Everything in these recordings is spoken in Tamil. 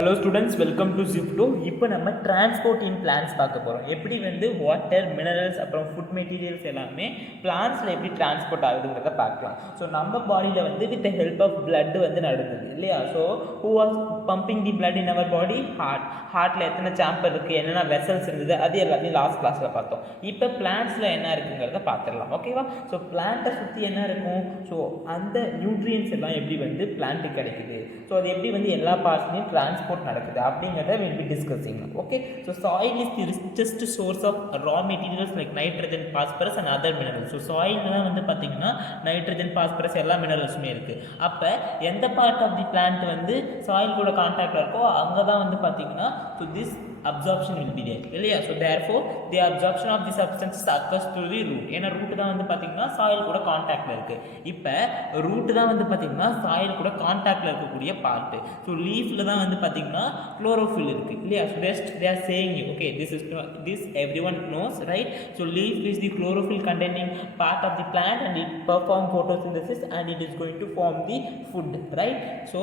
ஹலோ ஸ்டூடெண்ட்ஸ், வெல்கம் டு ஜிப்லோ. இப்போ நம்ம டிரான்ஸ்போர்ட் இன் பிளான்ஸ் பார்க்க போகிறோம். எப்படி வந்து வாட்டர், மினரல்ஸ், அப்புறம் ஃபுட் மெட்டீரியல்ஸ் எல்லாமே பிளான்ஸில் எப்படி டிரான்ஸ்போர்ட் ஆகுதுங்கிறத பார்க்கலாம். ஸோ நம்ம பாடியில் வந்து with the help of blood வந்து நடந்தது இல்லையா? So who was pumping the blood in our body? ஹார்ட்டில் எத்தனை சாம்பர் இருக்குது, என்னென்ன வெசல்ஸ் இருந்தது, அது எல்லாத்தையும் லாஸ்ட் கிளாஸில் பார்த்தோம். இப்போ பிளான்ஸில் என்ன இருக்குங்கிறத பார்த்துடலாம். ஓகேவா? ஸோ பிளான்ட்டை சுற்றி என்ன இருக்கும்? ஸோ அந்த நியூட்ரியன்ஸ் எல்லாம் எப்படி வந்து பிளான்ட்டுக்கு கிடைக்குது, ஸோ அது எப்படி வந்து எல்லா பார்ட்ஸ்லையும் டிரான்ஸ்போர்ட் நடக்குது அப்படிங்கிறத will be discussing. Okay, so soil is the richest source of raw materials like nitrogen, phosphorus and other minerals. So சாயில்லாம் வந்து பார்த்தீங்கன்னா நைட்ரஜன், பாஸ்பரஸ் எல்லா மினரல்ஸுமே இருக்குது. அப்போ எந்த பார்ட் ஆஃப் தி பிளான்ட் வந்து சாயில் கூட கான்டாக்டில் இருக்கோ அங்கே தான் வந்து பார்த்தீங்கன்னா so this absorption will be there இல்லையா? So therefore the absorption of the substances occurs through the root. ஏன்னா ரூட் தான் வந்து பார்த்தீங்கன்னா சாயில் கூட கான்டாக்டில் இருக்குது. இப்போ ரூட் தான் வந்து பார்த்தீங்கன்னா சாயில் கூட கான்டாக்டில் இருக்கக்கூடிய பார்ட்டு. ஸோ லீஃபில் தான் வந்து பார்த்தீங்கன்னா குளோரோஃபில் இருக்குது இல்லையா? So just they are saying you okay, this everyone knows, right? So leaf is the chlorophyll containing part of the plant and it perform photosynthesis and it is going to form the food, right? So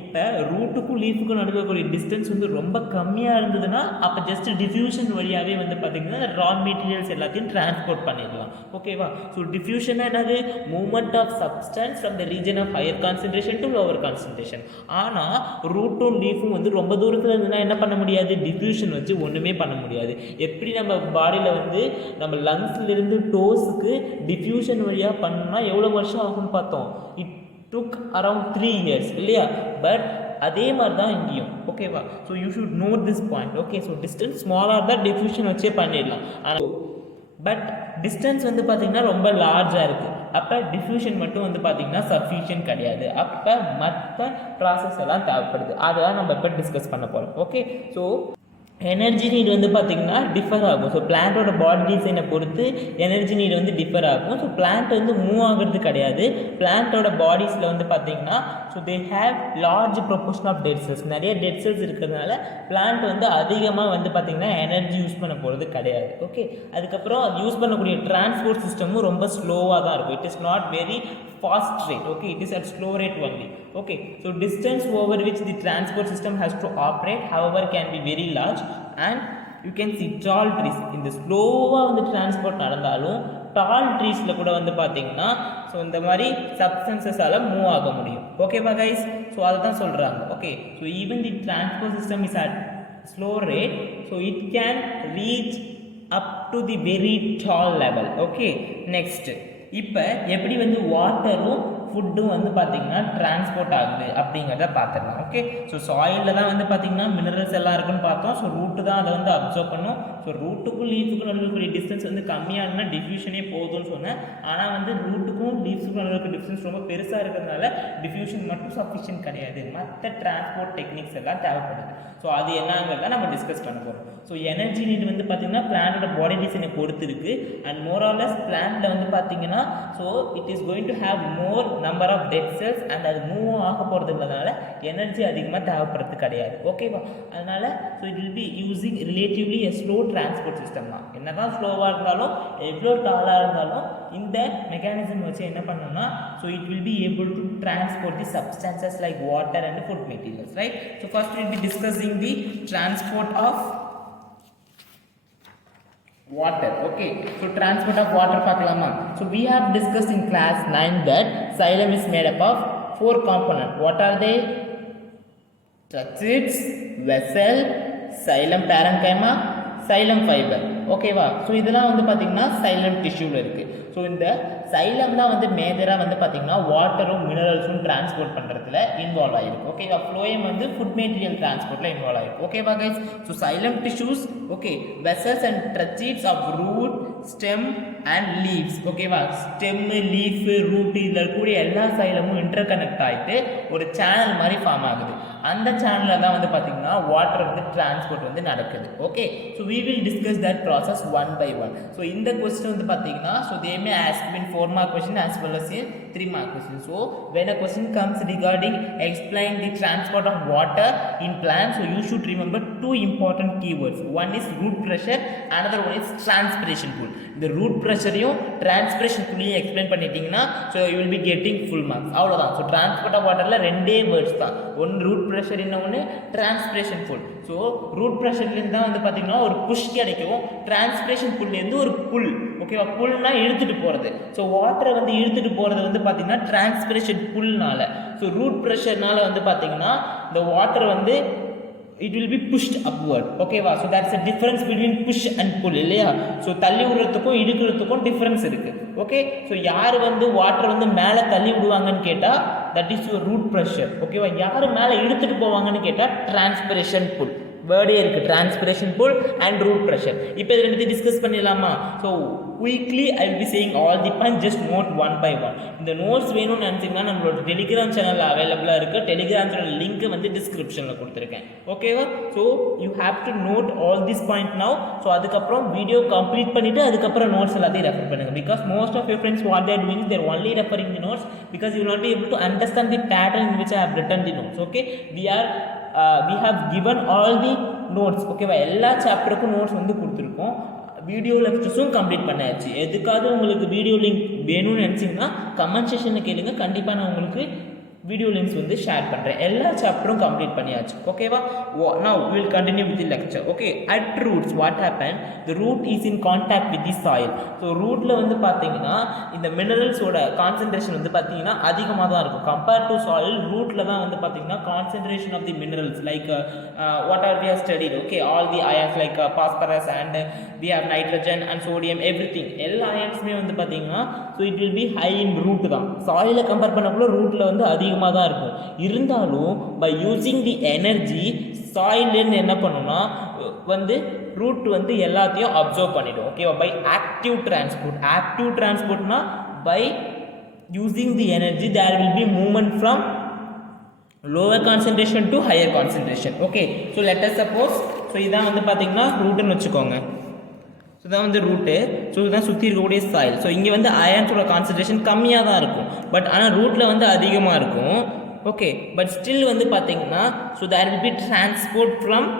இப்போ ரூட்டுக்கும் லீஃபுக்கும் நடுவில் ஒரு டிஸ்டன்ஸ் வந்து ரொம்ப கம்மியாக இருந்ததுன்னா அப்போ ஜஸ்ட் டிஃப்யூஷன் வழியாகவே வந்து பார்த்திங்கன்னா ரா மெட்டீரியல்ஸ் எல்லாத்தையும் டிரான்ஸ்போர்ட் பண்ணிடலாம். ஓகேவா? ஸோ டிஃப்யூஷன் என்னது? Movement of substance from the region of higher concentration to lower concentration. ஆனால் ரூட்டும் லீஃபும் வந்து ரொம்ப தூரத்தில் இருந்ததுன்னா என்ன பண்ண முடியாது? டிஃப்யூஷன் வச்சு ஒன்றுமே பண்ண முடியாது. எப்படி நம்ம பாடியில் வந்து நம்ம லங்ஸ்லேருந்து டோஸுக்கு டிஃப்யூஷன் வழியாக பண்ணோம்னா எவ்வளோ வருஷம் ஆகும்னு பார்த்தோம். இட் took around 3 years இல்லையா? பட் அதே மாதிரி தான் இங்கேயும். ஓகேவா? So you should note this point. Okay, so distance ஸ்மாலாக தான் டிஃப்யூஷன் வச்சே பண்ணிடலாம். ஆனால் பட் டிஸ்டன்ஸ் வந்து பார்த்திங்கன்னா ரொம்ப லார்ஜாக இருக்குது. அப்போ டிஃப்யூஷன் மட்டும் வந்து பார்த்திங்கன்னா சஃபிஷியன்ட் கிடையாது. அப்போ மற்ற ப்ராசஸ் எல்லாம் தேவைப்படுது. அதெல்லாம் நம்ம இப்போ டிஸ்கஸ் பண்ண போகிறோம். ஓகே, ஸோ எனர்ஜி நீட் வந்து பார்த்திங்கன்னா டிஃபர் ஆகும். ஸோ பிளான்ட்டோட பாடி டிசைனை பொறுத்து எனர்ஜி நீட் வந்து டிஃபர் ஆகும். ஸோ பிளான்ட் வந்து மூவ் ஆகிறது கிடையாது. பிளான்ட்டோட பாடிஸில் வந்து பார்த்திங்கன்னா so they have large proportion of dead cells. நிறைய டெட் செல்ஸ் இருக்கிறதுனால பிளான்ட் வந்து அதிகமாக வந்து பார்த்திங்கன்னா எனர்ஜி யூஸ் பண்ண போகிறது கிடையாது. ஓகே, அதுக்கப்புறம் அது யூஸ் பண்ணக்கூடிய டிரான்ஸ்போர்ட் சிஸ்டமும் ரொம்ப ஸ்லோவாக தான் இருக்கும். It is not very fast rate. Okay, it is at slow rate only. Okay, so distance over which the transport system has to operate however can be very large and you can see tall trees. இந்த ஸ்லோவாக வந்து டிரான்ஸ்போர்ட் நடந்தாலும் டால் ட்ரீஸில் கூட வந்து பார்த்தீங்கன்னா ஸோ இந்த மாதிரி சப்ஸ்டன்சஸால் மூவ் ஆக முடியும். ஓகேவா கைஸ்? ஸோ அதை தான் சொல்கிறாங்க. Okay, so even the transport system is at slow rate, so it can reach up to the very tall level. Okay, next இப்போ எப்படி வந்து வாட்டரும் ஃபுட்டும் வந்து பார்த்திங்கன்னா டிரான்ஸ்போர்ட் ஆகுது அப்படிங்கிறத பார்த்துடலாம். ஓகே, ஸோ சாயிலில் தான் வந்து பார்த்திங்கன்னா மினரல்ஸ் எல்லாம் இருக்குன்னு பார்த்தோம். ஸோ ரூட்டு தான் அதை வந்து அப்சர்வ் பண்ணும். ஸோ ரூட்டுக்கும் லீஃபுக்கும் நடுவுக்கூடிய டிஸ்டன்ஸ் வந்து கம்மியாக இருந்தால் டிஃப்யூஷனே போதும்னு சொன்னேன். ஆனால் வந்து ரூட்டுக்கும் லீஃப்ஸுக்கும் நடுவுக்கு டிஸ்டன்ஸ் ரொம்ப பெருசாக இருக்கிறதுனால டிஃப்யூஷன் மட்டும் சஃபிஷியன்ட் கிடையாது. மற்ற டிரான்ஸ்போர்ட் டெக்னிக்ஸ் எல்லாம் தேவைப்படுது. ஸோ அது என்னங்கிறத நம்ம டிஸ்கஸ் பண்ண போகிறோம். ஸோ எனர்ஜி நீட் வந்து பார்த்திங்கன்னா பிளான்ட்டோட பாடி டிசைனை பொறுத்து இருக்குது. அண்ட் மோர் ஆர் லெஸ் பிளான்ட்டில் வந்து பார்த்திங்கன்னா so it is going to have more number of dead cells and அது மூவ் ஆக போகிறதுனால எனர்ஜி அதிகமாக தேவைப்படுறது கிடையாது. ஓகேவா? அதனால் so it will be using relatively a slow transport system தான். என்ன தான் ஸ்லோவாக இருந்தாலும் எவ்வளோ டாலாக இருந்தாலும் இந்த மெக்கானிசம் வச்சு என்ன பண்ணோம்னா so it will be able to transport the substances like water and food materials, right? So first will be discussing the transport of water. Okay, so transport of water பார்க்கலாமா? So we have discussed in class 9 that xylem is made up of 4 components. What are they? Tracheids, vessel, xylem parenchyma, xylem fiber. ஓகேவா? ஸோ இதெல்லாம் வந்து பார்த்திங்கன்னா சைலம் டிஷ்யூவில் இருக்குது. ஸோ இந்த சைலம் தான் வந்து மேஜராக வந்து பார்த்திங்கன்னா வாட்டரும் மினரல்ஸும் டிரான்ஸ்போர்ட் பண்ணுறதுல இன்வால்வ் ஆகிருக்கு. ஓகேவா? ஃப்ளோயம் வந்து ஃபுட் மெட்டீரியல் டிரான்ஸ்போர்ட்டில் இன்வால்வ் ஆகிருக்கு. ஓகேவா guys? So xylem tissues, okay, vessels and tracheids of root, stem and leaves. ஓகேவா? ஸ்டெம்மு, லீஃபு, ரூட்டு இதில் இருக்கக்கூடிய எல்லா சைலமும் இன்டர் கனெக்ட் ஆகிட்டு ஒரு சேனல் மாதிரி ஃபார்ம் ஆகுது. அந்த சேனலில் தான் வந்து பார்த்திங்கன்னா வாட்டர் வந்து டிரான்ஸ்போர்ட் வந்து நடக்குது. Okay, so we will discuss that process one by one. So இந்த question வந்து பார்த்தீங்கன்னா so they may ask in 4 mark question as well as in 3 mark question. So when a question comes regarding explain the transport of water in plants, so you should remember 2 important keywords. One is root pressure, another one is transpiration pool. இந்த ரூட் ப்ரெஷரையும் டிரான்ஸ்பிரேஷன் புல்லையும் எக்ஸ்பிளைன் பண்ணிட்டீங்கன்னா so you will be getting full marks. அவ்வளோதான். ஸோ டிரான்ஸ்போர்ட் ஆஃப் வாட்டரில் ரெண்டே வேர்ட்ஸ் தான், ஒன்று ரூட் ப்ரெஷர், இன்னொன்று டிரான்ஸ்பிரேஷன் புல். ஸோ ரூட் ப்ரெஷர்லேருந்து தான் வந்து பார்த்தீங்கன்னா ஒரு புஷ் கிடைக்கும், டிரான்ஸ்பிரேஷன் புல்லேருந்து ஒரு புல். ஓகேவா? புல்னா இழுத்துட்டு போகிறது. ஸோ வாட்டரை வந்து இழுத்துட்டு போகிறது வந்து பார்த்தீங்கன்னா டிரான்ஸ்பிரேஷன் புல்னால. ஸோ ரூட் ப்ரெஷர்னால வந்து பார்த்தீங்கன்னா இந்த வாட்டர் வந்து it will be pushed upward. ஓகேவா? So that's a difference between push and pull இல்லையா? ஸோ தள்ளி விடுறதுக்கும் இழுக்கிறதுக்கும் டிஃப்ரென்ஸ் இருக்குது. ஓகே, ஸோ யார் வந்து வாட்டர் வந்து மேலே தள்ளி விடுவாங்கன்னு கேட்டால் that is your root pressure. ஓகேவா? யார் மேலே இழுத்துட்டு போவாங்கன்னு கேட்டால் டிரான்ஸ்பிரேஷன் புல். வேர்டே இருக்குது, transpiration pull and root pressure. இப்போ இது ரெண்டுத்தையும் டிஸ்கஸ் பண்ணிடலாமா? So quickly I will be saying all the point, just note one by one. இந்த நோட்ஸ் வேணும்னு நினச்சிங்கன்னா நம்மளோட டெலிகிராம் சேனலில் அவைலபிளாக இருக்குது. டெலிகிராம் சேனல் லிங்க் வந்து டிஸ்கிரிப்ஷனில் கொடுத்துருக்கேன். ஓகேவா? So you have to note all this point now. So அதுக்கப்புறம் வீடியோ கம்ப்ளீட் பண்ணிவிட்டு அதுக்கப்புறம் நோட்ஸ் எல்லாத்தையும் ரெஃபர் பண்ணுங்கள். Because most of your friends what they're doing they're only referring the notes because you not be able to understand the pattern in which I have written the notes. ஓகே, we have given all the notes. ஓகேவா? எல்லா சாப்டருக்கும் நோட்ஸ் வந்து கொடுத்துருக்கோம். வீடியோ லெக்சர்ஸும் கம்ப்ளீட் பண்ணியாச்சு. எதுக்காவது உங்களுக்கு வீடியோ லிங்க் வேணும்னு நினச்சிங்கன்னா கமெண்ட் செக்ஷனில் கேளுங்க, கண்டிப்பாக நான் உங்களுக்கு வீடியோ லிங்க்ஸ் வந்து ஷேர் பண்ணுறேன். எல்லா சாப்டரும் கம்ப்ளீட் பண்ணியாச்சு. ஓகேவா? now we will continue with the lecture. okay, at roots what happened, the root is in contact with the soil. So ரூட்டில் வந்து பார்த்தீங்கன்னா இந்த மினரல்ஸோட கான்சன்ட்ரேஷன் வந்து பார்த்தீங்கன்னா அதிகமாக தான் இருக்கும் கம்பேர்ட் டு சாயில். ரூட்டில் தான் வந்து பார்த்தீங்கன்னா concentration of the minerals like what are we have studied. Okay, all the ions like phosphorus and we have nitrogen and sodium, everything. எல்லா அயன்ஸுமே வந்து பார்த்தீங்கன்னா so it will be high in root தான். சாயிலை கம்பேர் பண்ணக்குள்ள ரூட்டில் வந்து அதிகமாக தான் இருக்கும். இருந்தாலும் பை யூஸிங் தி எனர்ஜி சாயிலேருந்து என்ன பண்ணுன்னா வந்து ரூட் வந்து எல்லாத்தையும் அப்சர்வ் பண்ணிடும். ஓகேவா? By active transport. ஆக்டிவ் டிரான்ஸ்போர்ட்னா by using the energy there will be movement from lower concentration to higher concentration. Okay, so let us suppose so இதான் வந்து பார்த்தீங்கன்னா ரூட்டுன்னு வச்சுக்கோங்க. ஸோ இதான் வந்து ரூட்டு. ஸோ இதுதான் சுற்றி இருக்கக்கூடிய சாயில். ஸோ இங்கே வந்து அயன்ஸோட கான்சன்ட்ரேஷன் கம்மியாக தான் இருக்கும், பட் ஆனால் ரூட்டில் வந்து அதிகமாக இருக்கும். ஓகே, பட் ஸ்டில் வந்து பார்த்தீங்கன்னா so there will be transport from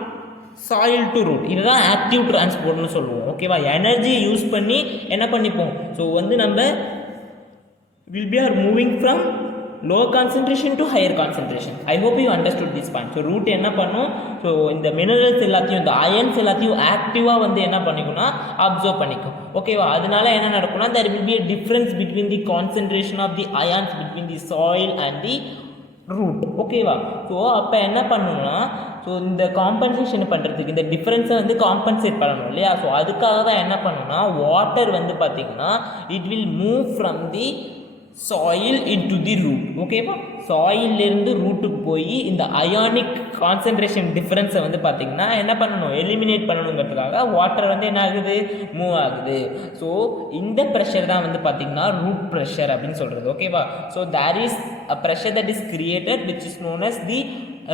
soil to root. இதுதான் ஆக்டிவ் டிரான்ஸ்போர்ட்னு சொல்லுவோம். ஓகேவா? எனர்ஜியை யூஸ் பண்ணி என்ன பண்ணிப்போம், ஸோ வந்து நம்ம will be are moving from lower concentration to higher concentration. I hope you understood this point. So root என்ன பண்ணும், ஸோ இந்த மினரல்ஸ் எல்லாத்தையும் இந்த அயன்ஸ் எல்லாத்தையும் ஆக்டிவாக வந்து என்ன பண்ணிக்கும்னா அப்சர்வ் பண்ணிக்கும். ஓகேவா? அதனால என்ன நடக்கும்னா there will be a difference between the concentration of the ions between the soil and the root. ஓகேவா? ஸோ அப்போ என்ன பண்ணணும்னா ஸோ இந்த காம்பன்சேஷன் பண்ணுறதுக்கு இந்த டிஃப்ரென்ஸை வந்து காம்பன்சேட் பண்ணணும் இல்லையா? ஸோ அதுக்காக தான் என்ன பண்ணணும்னா வாட்டர் வந்து பார்த்திங்கன்னா it will move from the soil into the root. ஓகேவா? சாயிலிருந்து ரூட்டுக்கு போய் இந்த அயானிக் கான்சன்ட்ரேஷன் டிஃப்ரென்ஸை வந்து பார்த்திங்கன்னா என்ன பண்ணணும், எலிமினேட் பண்ணணுங்கிறதுக்காக வாட்டர் வந்து என்ன ஆகுது, மூவ் ஆகுது. ஸோ இந்த ப்ரெஷர் தான் வந்து பார்த்திங்கன்னா ரூட் ப்ரெஷர் அப்படின்னு சொல்கிறது. ஓகேவா? So there is a pressure that is created which is known as the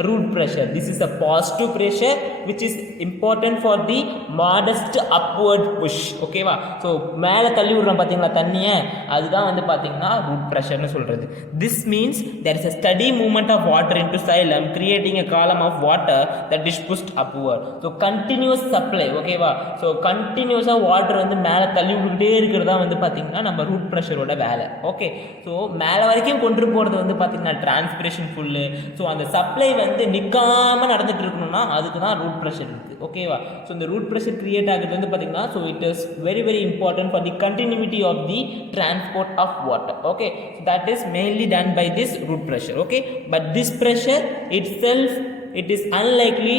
root pressure. This is a positive pressure which is important for the modest upward push. ஓகேவா? ஸோ மேலே தள்ளி விடுறோம் பார்த்தீங்களா தண்ணியை, அதுதான் வந்து பார்த்தீங்கன்னா ரூட் ப்ரெஷர்னு சொல்கிறது. This means there is a steady movement of water into xylem creating a column of water that is pushed upward. So continuous supply. ஓகேவா? ஸோ கண்டினியூஸாக வாட்டர் வந்து மேலே தள்ளி விட்டுக்கிட்டே இருக்கிறதா வந்து பார்த்தீங்கன்னா நம்ம ரூட் ப்ரெஷரோட வேலை. ஓகே, ஸோ மேலே வரைக்கும் கொண்டு போகிறது வந்து பார்த்தீங்கன்னா டிரான்ஸ்பிரேஷன் ஃபுல்லு. ஸோ அந்த சப்ளை வந்து நிற்காமல் நடந்துட்டு இருக்கணும்னா அதுக்கு தான் ரூட் ப்ரெஷர் இருக்குது. ஓகேவா? ஸோ இந்த ரூட் ப்ரெஷர் கிரியேட் ஆகுது வந்து பார்த்தீங்கன்னா so it is very very important for the continuity of the transport of water. Okay, so that is mainly done by this root pressure. Okay, but this pressure itself it is unlikely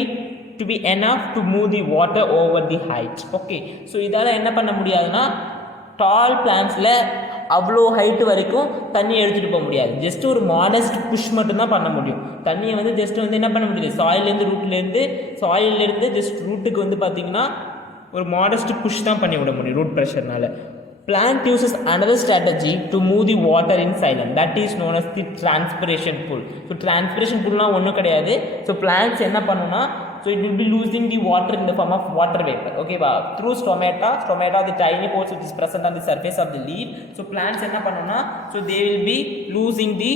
to be enough to move the water over the height. Okay, so இதால் என்ன பண்ண முடியாதுன்னா டால் பிளான்ஸில் அவ்வளோ ஹைட்டு வரைக்கும் தண்ணியை எடுத்துகிட்டு போக முடியாது. ஜஸ்ட் ஒரு மாடஸ்ட் புஷ் மட்டும்தான் பண்ண முடியும். தண்ணியை வந்து ஜஸ்ட் வந்து என்ன பண்ண முடியாது, சாயிலேருந்து ஜஸ்ட் ரூட்டுக்கு வந்து பார்த்திங்கன்னா ஒரு மாடஸ்ட் புஷ் தான் பண்ணி விட முடியும் root ப்ரெஷர்னால. Plant uses another strategy to move the water in xylem, that is known as the transpiration pull. So transpiration pullனா ஒன்றும் கிடையாது. ஸோ plants என்ன பண்ணுன்னா so it will be losing the water in the form of water vapor. Okay ba, through stomata the tiny pores which is present on the surface of the leaf. So plants enna pannuna, so they will be losing the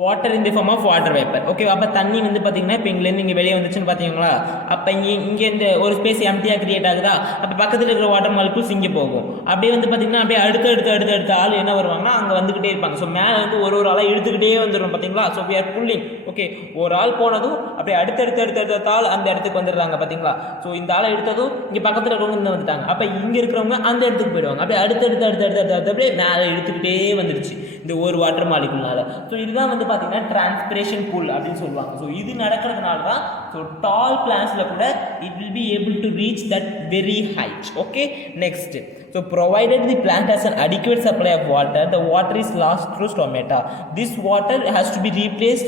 water in the form of water vapour. Okay, அப்போ தண்ணி வந்து பார்த்தீங்கன்னா இப்போ இங்கேருந்து இங்கே வெளியே வந்துச்சுன்னு பார்த்தீங்களா, அப்போ இங்கே இந்த ஒரு ஸ்பேஸ் எம்டியாக கிரியேட் ஆகுதா, அப்போ பக்கத்தில் இருக்கிற வாட்டர் மாலிகுல்ஸ் இங்கே போகும். அப்படியே வந்து பார்த்தீங்கன்னா அப்படியே அடுத்த ஆள் என்ன வருவாங்கன்னா அங்கே வந்துக்கிட்டே இருப்பாங்க. ஸோ மேலே வந்து ஒரு ஆளாக இழுத்துக்கிட்டே வந்துடும் பார்த்தீங்களா. So we are pulling. Okay, ஒரு ஆள் போனதும் அப்படியே அடுத்த ஆள் அந்த இடத்துக்கு வந்துடுறாங்க பார்த்தீங்களா. ஸோ இந்த ஆளை எடுத்ததும் இங்கே பக்கத்தில் இருக்கிறவங்க இந்த வந்துட்டாங்க. அப்போ இங்கே இருக்கிறவங்க அந்த இடத்துக்கு போயிடுவாங்க. அப்படியே அடுத்து அப்படியே மேலே இழுத்துக்கிட்டே வந்துடுச்சு இந்த ஒரு வாட்டர் மாலிகுல்னால. ஸோ இதுதான் வந்து பார்த்தீங்கன்னா டிரான்ஸ்பிரேஷன் பூல் அப்படின்னு சொல்லுவாங்க. ஸோ இது நடக்கிறதுனால தான் ஸோ டால் பிளான்ஸில் கூட it will be able to reach that very height. Okay, next. So provided the plant has an adequate supply of water, the water is lost through stomata. This water has to be replaced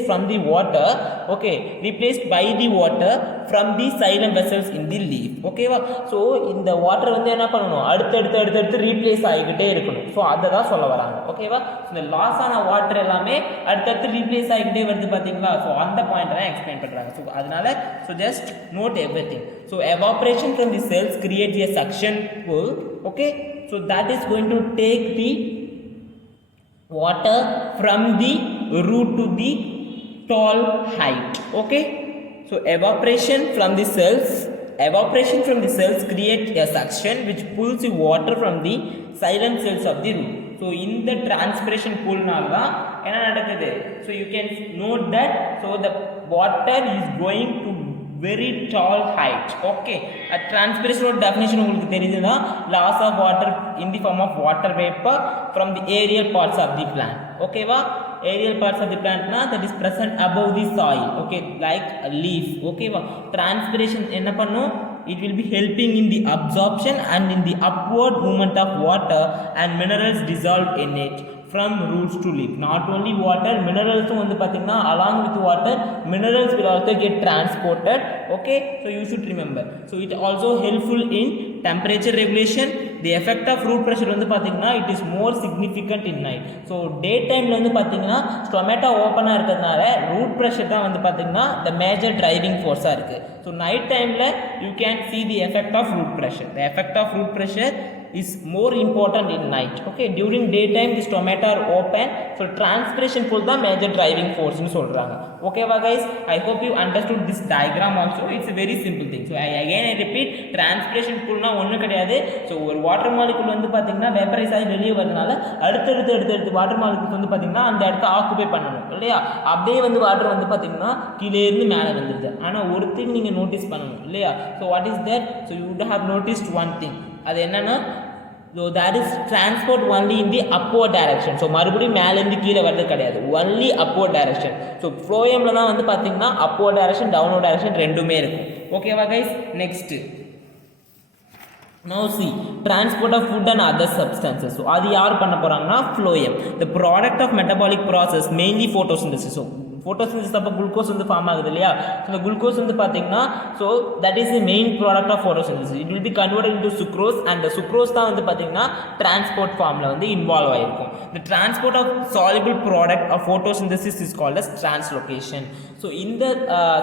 by the water from the xylem vessels in the leaf. ஓகேவா. ஸோ இந்த வாட்டர் வந்து என்ன பண்ணணும், அடுத்து ரீப்ளேஸ் ஆகிக்கிட்டே இருக்கணும். ஸோ அதை தான் சொல்ல வராங்க. ஓகேவா. இந்த லாஸ் ஆன வாட்டர் எல்லாமே அடுத்தடுத்து ரீப்ளேஸ் ஆகிக்கிட்டே வருது பார்த்தீங்களா. ஸோ அந்த பாயிண்ட் தான் எக்ஸ்பிளைன் பண்ணுறாங்க. ஸோ அதனால just note everything. So evaporation from the cells create a suction pool. Okay, so that is going to take the water from the root to the tall height. Okay, so evaporation from the cells create a suction which pulls the water from the xylem cells of the root. So in the transpiration pool nalla enna nadakudhu, so you can note that so the water is going to very tall height. Okay, a transpiration definition உங்களுக்கு தெரியுதுன்னா loss of water in the form of water vapor from the aerial parts of the plant. Okay va, aerial parts of the plant na that is present above the soil. Okay, like a leaf. Okay va, transpiration enna pannum, it will be helping in the absorption and in the upward movement of water and minerals dissolved in it from roots to leaf. Not only water, minerals வந்து பார்த்தீங்கன்னா along with water, minerals will also get transported. Okay, so you should remember. So it also helpful in temperature regulation. The effect of root pressure வந்து பார்த்தீங்கன்னா it is more significant in night. So day timeல வந்து பார்த்தீங்கன்னா ஸ்டொமேட்டோ ஓப்பனாக இருக்கிறதுனால root pressure தான் வந்து பார்த்தீங்கன்னா the major driving force-ஆ இருக்கு. So night timeல you can see the effect of root pressure. The effect of root pressure is more important in night. Okay, during daytime the stomata are open, so transpiration pull the major driving force nu solranga. Okay va guys, I hope you understood this diagram also. It's a very simple thing. So I repeat, transpiration pull na onnu kediyadhu. So or water molecule vandu pathina vaporize ஆகி வெளிய வரதுனால அடுத்து water molecule vandu pathina அந்த இடத்தை ஆக்குபை பண்ணனும் இல்லையா. அப்படியே வந்து வாட்டர் வந்து பாத்தீங்கன்னா கீழே இருந்து மேலே வந்துருது. ஆனா ஒரு திங் நீங்க நோட்டீஸ் பண்ணணும் இல்லையா. So what is that? So you would have noticed one thing. அது என்னன்னா, so that is transport only in the upward direction. So மறுபடியும் மேலேருந்து கீழே வரது கிடையாது, only upward direction. So phloemல தான் வந்து பார்த்தீங்கன்னா upward direction, downward direction ரெண்டுமே இருக்கும். ஓகேவா guys, next. Now see, transport of food and other substances. So அது யார் பண்ண போறாங்கன்னா phloem, the product of metabolic process, mainly photosynthesis. So photosynthesis அப்போ குளுக்கோஸ் வந்து ஃபார்ம் ஆகுது இல்லையா. ஸோ இந்த குளுக்கோஸ் வந்து பார்த்தீங்கன்னா so that is the main product of photosynthesis. It will be converted into sucrose and sucrose தான் வந்து பார்த்தீங்கன்னா டிரான்ஸ்போர்ட் ஃபார்மில் வந்து இன்வால்வ் ஆகிருக்கும். இந்த transport of soluble product of photosynthesis is called as translocation. So இந்த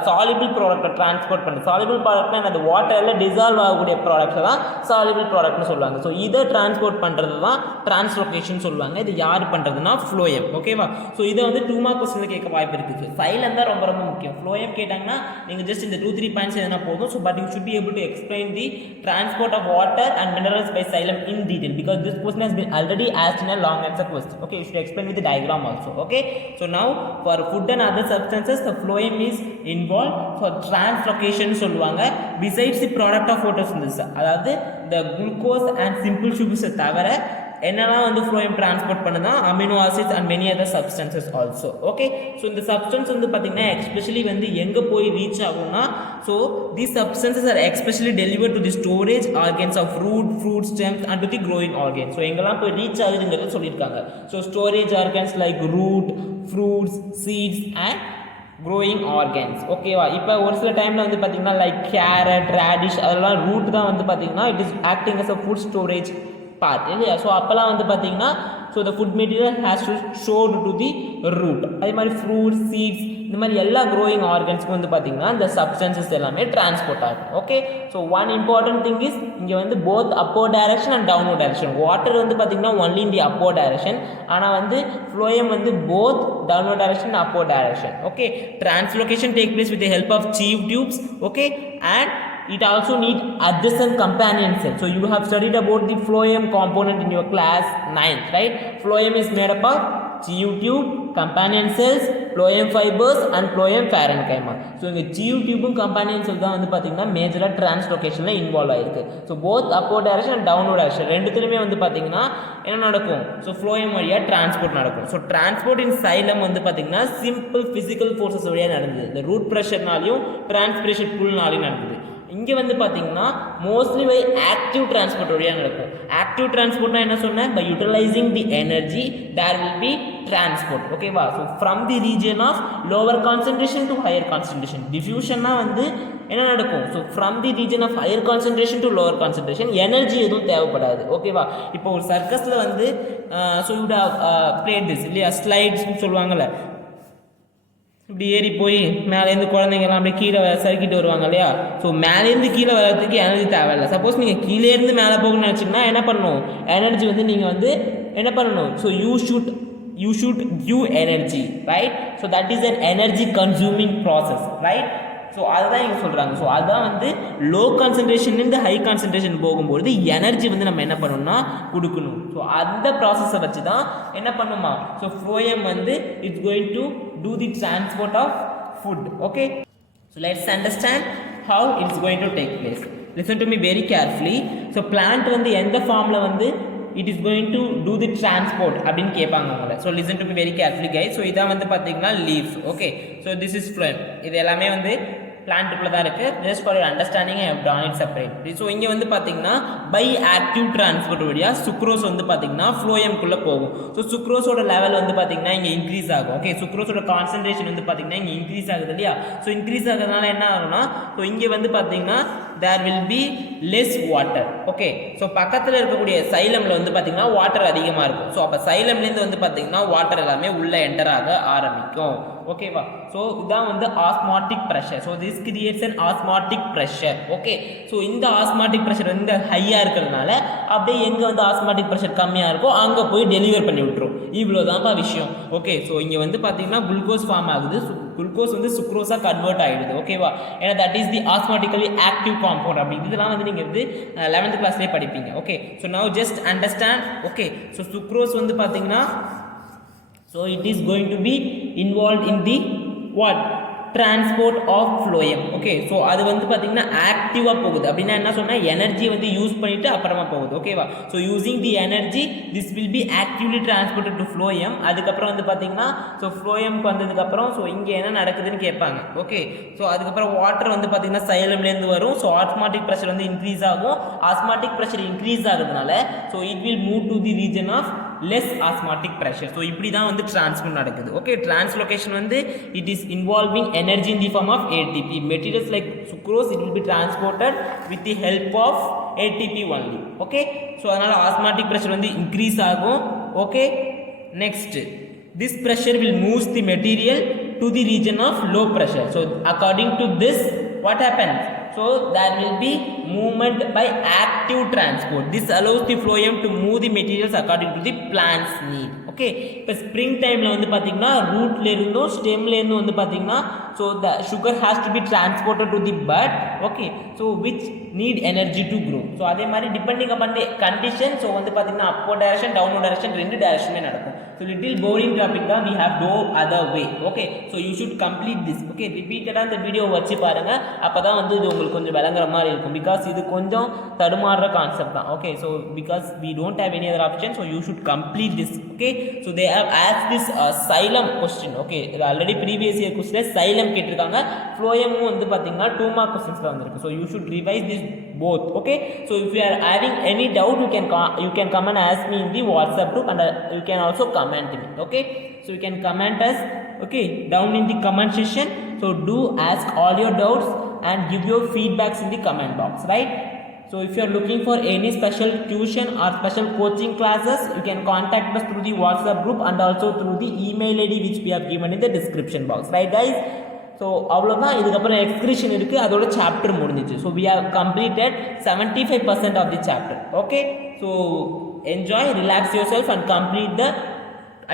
சாலிபிள் ப்ராடக்ட்டை டிரான்ஸ்போர்ட் பண்ணுறது, சாலிபிள் ப்ராடக்ட்னா அந்த வாட்டரில் டிசால்வ் ஆகக்கூடிய ப்ராடக்ட்டை தான் சாலிபிள் ப்ராடக்ட்னு சொல்லுவாங்க. ஸோ இதை டிரான்ஸ்போர்ட் பண்ணுறது தான் டிரான்ஸ்லோகேஷன் சொல்லுவாங்க. இது யார் பண்ணுறதுனா phloem. ஓகேவா. ஸோ இதை வந்து 2 மார்க் கொஸ்டின் கேட்க வாய்ப்பு இருக்குது. சைலம் தான் ரொம்ப முக்கியம். phloem கேட்டாங்கன்னா நீங்கள் ஜஸ்ட் இந்த 2-3 பாயிண்ட்ஸ் எதனா போதும். So but you should be able to explain the transport of water and minerals by xylem in detail because this question has been already asked in a long answer question. Okay, you should explain with the diagram also. Okay, so now for food and other substances the phloem is involved for translocation சொல்லுவாங்க. besides the product of photosynthesis, அதாவது the glucose and simple sugars தவிர என்னெல்லாம் வந்து phloem டிரான்ஸ்போர்ட் பண்ணுதா, amino acids and many other substances also. Okay, so இந்த சப்ஸ்டன்ஸ் வந்து பார்த்தீங்கன்னா எக்ஸ்பெஷலி வந்து எங்கே போய் ரீச் ஆகும்னா, so these substances are especially delivered to the storage organs of root, fruit, stems and to the growing organs. So எங்கெல்லாம் போய் ரீச் ஆகுதுங்கிறத சொல்லியிருக்காங்க. So storage organs like root, fruits, seeds and growing organs. ஓகேவா. இப்போ ஒரு சில டைமில் வந்து பார்த்தீங்கன்னா லைக் கேரட், ரேடிஷ் அதெல்லாம் ரூட் தான் வந்து பார்த்தீங்கன்னா it is acting as a food storage part இல்லையா. ஸோ அப்போல்லாம் வந்து பார்த்தீங்கன்னா so the food material has to show to the root. அதே மாதிரி ஃப்ரூட்ஸ், சீட்ஸ், இந்த மாதிரி எல்லா க்ரோயிங் ஆர்கன்ஸ்க்கும் வந்து பார்த்தீங்கன்னா இந்த சப்ஸ்டன்சஸ் எல்லாமே டிரான்ஸ்போர்ட் ஆகும். Okay, so one important thing is இங்கே வந்து both upward direction and downward direction. Water வந்து பார்த்தீங்கன்னா only in the upward direction, ஆனால் வந்து ஃப்ளோயம் வந்து both downward direction and upward direction. Okay, translocation take place with the help of sieve tubes. Okay, and it also need adjacent companion cells. So you have studied about the phloem component in your class 9th, right? Phloem is made up of sieve tube, companion cells, phloem fibers and phloem parenchyma. So இந்த sieve tube and companion cells தான் வந்து பார்த்தீங்கன்னா மேஜராக டிரான்ஸ்லோகேஷனில் இன்வால்வ் ஆயிருக்கு. So both upward direction and downward direction ரெண்டுத்துலையுமே வந்து பார்த்தீங்கன்னா என்ன நடக்கும்? ஸோ ஃப்ளோயம் வழியாக டிரான்ஸ்போர்ட் நடக்கும். ஸோ டிரான்ஸ்போர்ட் இன் சைலம் வந்து பார்த்தீங்கன்னா சிம்பிள் ஃபிசிக்கல் ஃபோர்ஸஸ் வழியாக நடந்தது. இந்த ரூட் ப்ரெஷர்னாலையும் டிரான்ஸ்பிரேஷன் புல்னாலையும் நடந்தது. இங்கே வந்து பார்த்தீங்கன்னா மோஸ்ட்லி பை ஆக்டிவ் டிரான்ஸ்போர்ட் வழியாக நடக்கும். ஆக்டிவ் டிரான்ஸ்போர்ட்னா என்ன சொன்னேன்? By utilising the energy there will be transport. ஓகேவா? So from the region of lower concentration to higher concentration. டிஃப்யூஷன்னா வந்து என்ன நடக்கும்? So from the region of higher concentration to lower concentration energy எதுவும் தேவைப்படாது. ஓகேவா? இப்போ ஒரு சர்க்கஸில் வந்து ஸோ யூட் பிளேட் திஸ் இல்லையா, ஸ்லைட்ஸ்னு சொல்லுவாங்கள்ல, இப்படி ஏறி போய் மேலேருந்து குழந்தைங்கலாம் அப்படியே கீழே சறுக்கிட்டு வருவாங்க இல்லையா. ஸோ மேலேருந்து கீழே வர்றதுக்கு எனர்ஜி தேவையில்லை. சப்போஸ் நீங்கள் கீழேருந்து மேலே போகணும்னு நினச்சிங்கன்னா என்ன பண்ணணும்? எனர்ஜி வந்து நீங்கள் வந்து என்ன பண்ணணும்? So you should give energy, right? So that is an energy consuming process, right? So அதுதான் இங்கே சொல்கிறாங்க. ஸோ அதுதான் வந்து லோ கான்சன்ட்ரேஷன்லேருந்து ஹை கான்சன்ட்ரேஷன் போகும்போது எனர்ஜி வந்து நம்ம என்ன பண்ணணும்னா கொடுக்கணும். ஸோ அந்த ப்ராசஸை வச்சு தான் என்ன பண்ணுமா? ஸோ ஃப்ளோயம் வந்து it's going to do the transport of food. Okay, so let's understand how it's going to take place. Listen to me very carefully. So plant வந்து எந்த ஃபார்மில் வந்து it is going to do the transport அப்படின்னு கேட்பாங்க உங்களை. So listen to me very carefully guys. So இதான் வந்து பார்த்தீங்கன்னா leaf. Okay, so this is phloem. இது எல்லாமே வந்து பிளான்ட்டுக்குள்ளே தான் இருக்குது. Just for your understanding I have done it separate. So இங்கே வந்து பார்த்தீங்கன்னா பை ஆக்டிவ் டிரான்ஸ்போர்ட் வழியாக சுக்ரோஸ் வந்து பார்த்தீங்கன்னா ஃப்ளோயம்குள்ளே போகும். ஸோ சுக்ரோஸோட லெவல் வந்து பார்த்தீங்கன்னா இங்கே இன்க்ரீஸ் ஆகும். ஓகே, சுக்ரோஸோட கான்சன்ட்ரேஷன் வந்து பார்த்தீங்கன்னா இங்கே இன்க்ரீஸ் ஆகுது இல்லையா. ஸோ இன்க்ரீஸ் ஆகுறதுனால என்ன ஆகும்னா, ஸோ இங்கே வந்து பார்த்தீங்கன்னா there will be less water. Okay, so பக்கத்தில் இருக்கக்கூடிய சைலமில் வந்து பார்த்தீங்கன்னா வாட்டர் அதிகமாக இருக்கும். ஸோ அப்போ சைலம்லேருந்து வந்து பார்த்தீங்கன்னா வாட்டர் எல்லாமே உள்ளே என்டர் ஆக ஆரம்பிக்கும். ஓகேவா? ஸோ இதான் வந்து osmotic pressure. So this creates an osmotic pressure. Okay, so இந்த ஆஸ்மாட்டிக் ப்ரெஷர் வந்து ஹையாக இருக்கிறதுனால அப்படியே எங்கே வந்து ஆஸ்மாட்டிக் ப்ரெஷர் கம்மியாக இருக்கோ அங்கே போய் டெலிவர் பண்ணி விட்டுரும். இவ்வளோ தான்ப்பா விஷயம். ஓகே, ஸோ இங்கே வந்து பார்த்தீங்கன்னா குளுக்கோஸ் ஃபார்ம் ஆகுது. குளுக்கோஸ் வந்து சுக்ரோஸாக கன்வெர்ட் ஆகிடுது. ஓகேவா? ஏன்னா that is the osmotically active compound. அப்படி இதெல்லாம் வந்து நீங்கள் வந்து 11th கிளாஸ்லேயே படிப்பீங்க. Okay, so now just understand. Okay, so sucrose வந்து பார்த்தீங்கன்னா so it is going to be involved in the what? Transport of phloem. Okay, so அது வந்து பார்த்தீங்கன்னா ஆக்டிவாக போகுது. அப்படின்னா என்ன சொன்னால் எனர்ஜி வந்து யூஸ் பண்ணிவிட்டு அப்புறமா போகுது. ஓகேவா? So using the energy this will be actively transported to phloem. அதுக்கப்புறம் வந்து பார்த்தீங்கன்னா ஸோ ஃப்ளோயம்க்கு வந்ததுக்கப்புறம் ஸோ இங்கே என்ன நடக்குதுன்னு கேட்பாங்க. ஓகே, ஸோ அதுக்கப்புறம் வாட்டர் வந்து பார்த்தீங்கன்னா சைலம்லேருந்து வரும். ஸோ ஆஸ்மாட்டிக் ப்ரெஷர் வந்து இன்க்ரீஸ் ஆகும். ஆஸ்மாட்டிக் ப்ரெஷர் இன்க்ரீஸ் ஆகுறதுனால so it will move to the region of less osmotic pressure. So இப்படி தான் வந்து டிரான்ஸ்போர்ட் நடக்குது. ஓகே, டிரான்ஸ்லோகேஷன் வந்து it is involving energy in the form of ATP. Materials like sucrose it will be transported with the help of ATP only. Okay, so அதனால osmotic pressure வந்து increase ஆகும். Okay, next this pressure will move the material to the region of low pressure. So according to this what happens? So there will be movement by active transport. This allows the phloem to move the materials according to the plant's need. Okay, இப்போ ஸ்ப்ரிங் டைமில் வந்து பார்த்தீங்கன்னா ரூட்லேருந்தும் ஸ்டெம்லேருந்தும் வந்து பார்த்தீங்கன்னா so the sugar has to be transported to the bud. Okay, so which need energy to grow. So அதே மாதிரி depending upon the condition so வந்து பார்த்தீங்கன்னா அப்போர்ட் டைரக்ஷன் டவுன்வர்ட் டைரக்ஷன் ரெண்டு டைரக்ஷனே நடக்கும். ஸோ லிட்டில் போரிங் டாபிக் தான், we have no other way. Okay, so you should complete this. Okay, ரிப்பீட்டடாக இந்த வீடியோ வச்சு பாருங்கள். அப்போ தான் வந்து இது உங்களுக்கு கொஞ்சம் விளங்குற மாதிரி இருக்கும். பிகாஸ் இது கொஞ்சம் தடுமாறுற கான்செப்ட் தான். Okay, so because we don't have any other option. So you should complete this. Okay, so they have asked this xylem question. Okay, இது already previous year question xylem கேட்டிருக்காங்க. ஃப்ளோயமும் வந்து பார்த்தீங்கன்னா 2 மார்க் கொஸ்டின்ஸில் வந்திருக்கு. So you should revise this both. Okay, so if you are having any doubt you can come and ask me in the WhatsApp group and you can also comment me. Okay, so you can comment us okay down in the comment section. So do ask all your doubts and give your feedbacks in the comment box, right? So if you are looking for any special tuition or special coaching classes, you can contact us through the WhatsApp group and also through the email ID which we have given in the description box. Right guys? So அவ்வளோதான். இதுக்கப்புறம் எக்ஸ்கிரிஷன் இருக்குது, அதோட சாப்டர் முடிஞ்சிச்சு. So we have completed 75% of the chapter. Okay, so enjoy, relax yourself and complete the,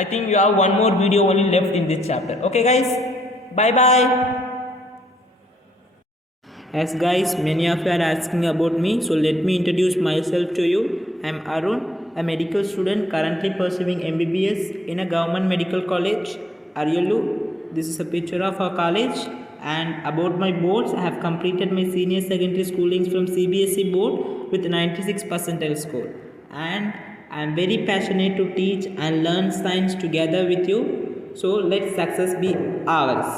I think you have one more video only left in this chapter. Okay guys, bye bye. As guys, many of you are asking about me, so let me introduce myself to you. I am Arun, a medical student currently pursuing MBBS in a government medical college, Aryalur. This is a picture of our college. And about my boards, I have completed my senior secondary schooling from CBSE board with 96 percentile score. And I am very passionate to teach and learn science together with you. So let success be ours.